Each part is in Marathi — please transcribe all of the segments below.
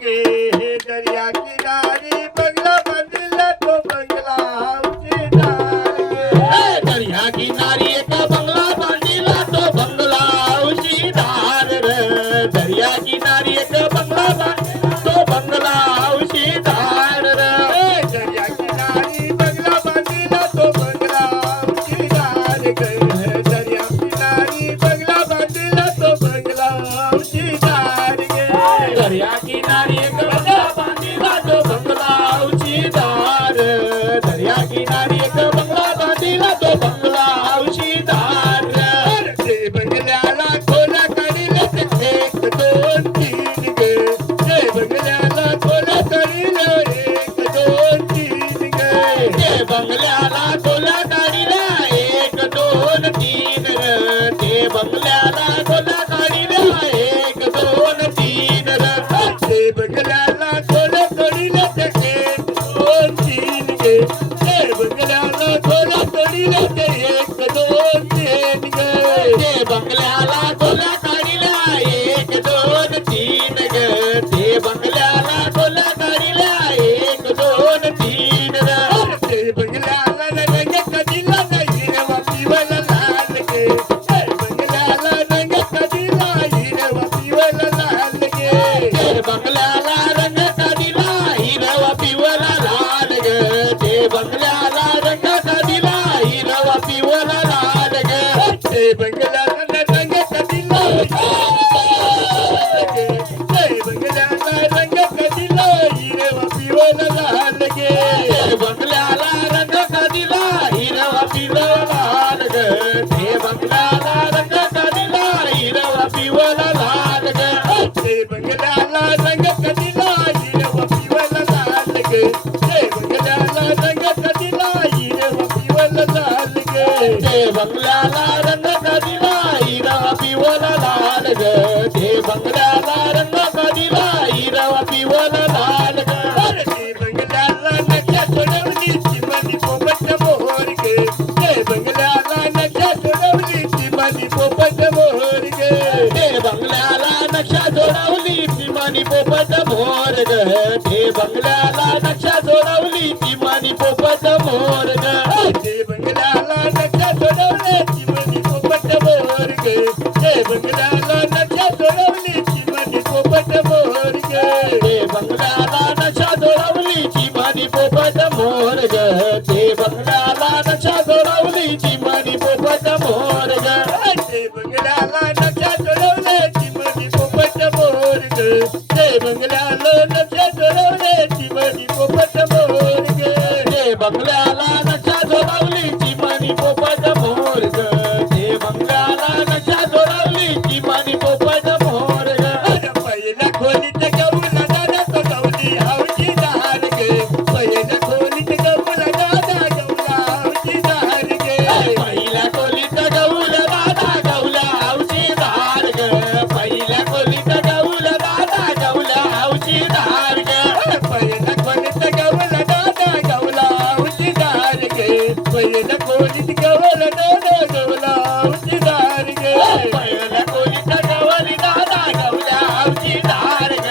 गे हे दर्या किनारी बंगला बांधला तो बंगला उशीदार गे दर्या किनारी एक बंगला बांधला तो बंगला उशीदार रे दर्या किनारी एक बंगला बांधला तो बंगला उशीदार रे दर्या किनारी बंगला बांधला तो बंगला उशीदार गे दर्या किनारी बंगला बांधला तो बंगला उशीदार गे दर्या किनारी एक बंगला बांधला तो बंगला उशीदार दर्या किनारी एक बंगला बांधला तो बंगला उशीदार ते बंगल्याला खोल्या काढील एक दोन तीन गे ते बंगल्याला खोल्या काढील एक दोन तीन गे ते बंगल्याला खोल्या काढीला एक दोन तीन र ते बंगल्याला खोल्या काढीला एक दोन तीन र ते बंगल्याला खोल्या काढील एक दोन तीन गे ते बंगल्याला खोल्या काढील एक दोन तीन गे ते बंगल्याला खोल्या काढीला एक दोन तीन ग ते बंगल्याला खोल्या काढीला एक दोन तीन र ते बंगल्याला रंग कधीला नाही रे पिवला लाल गे ते बंगल्याला रंग कधीला हिरवा पिवला लाल गे ते बंगल्याला रंग काढीला हिरवा पिवळा लाल ग ते बंगल्याला रंग काढीला हिरवा पिवळा लाल ग ते बंगल्याला रंग कधीला ते बंगल्याला रंग कधीला हिरवा पिवला लाल गे ते बंगल्याला रंग काढीला हिरवा पिवळा लाल ग ते बंगल्याला रंग काढीला हिरवा पिवळा लाल ग ते बंगल्याला रंग कधीला हिरवा पिवला लाल गे ते बंगल्याला रंग कधीला हिरवा पिवला लाल गे ते बंगल्याला रंग काढीला हिरवा पिवळा लाल ग ते बंगल्याला रंग काढीला हिरवा पिवळा लाल ग ते बंगल्याला नक्षा सोडवली चिमणी पोपट मोहर गे ते बंगल्याला नक्षा सोडवली चिमणी पोपट मोहर गे ते बंगल्याला नक्षा जोडवली चिमानी पोपट मोर ग ते बंगल्याला नक्षा जोडवली चिमानी पोपट मोर ग ते बंगल्याला नक्षा सोडवली चिमणी पोपट मोहर गे ते बंगल्याला नक्षा सोडवली चिमणी पोपट मोहर गे ते बंगल्याला नक्षा जोडवली चिमानी पोपट मोर ग ते बंगल्याला नक्षा जोडवली चिमानी पोपट मोर ग ते बंगल्याला नक्षा सोडवली चिमणी पोपट मोहर गे ते बंगल्याला नक्षा सोडवली चिमणी पोपट मोहर गे ते बंगल्याला नक्षा जोडवली चिमानी पोपट मोर ग ते बंगल्याला नक्षा जोडवली चिमानी पोपट मोर ग पहिल्या खोलीत गौला दादा गौली हौची दार गे पहिल्या खोलीत गौला दादा गौला हौची दार गे पहिल्या खोलीत गौल दादा गौल्या हौशी धार ग पहिल्या खोलीत गौल दादा गौल्या हौशी धार ग पहिल्या खोलीत गौला दादा गौला हौची दार गे पहिल्या खोलीत गौला दादा गौला हौची दार गे पहिल्या खोलीत गवली दादा गौल्या हौशी धार ग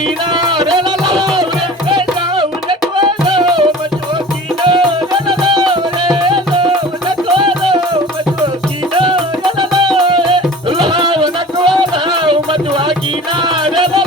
किनाऱ्याला लाव रे लावू नको लाव मजवा किनाऱ्याला लाव रे लावू नको लाव मजवा किनाऱ्याला लाव रे लाव नको लाव मधवा किनाऱ्याला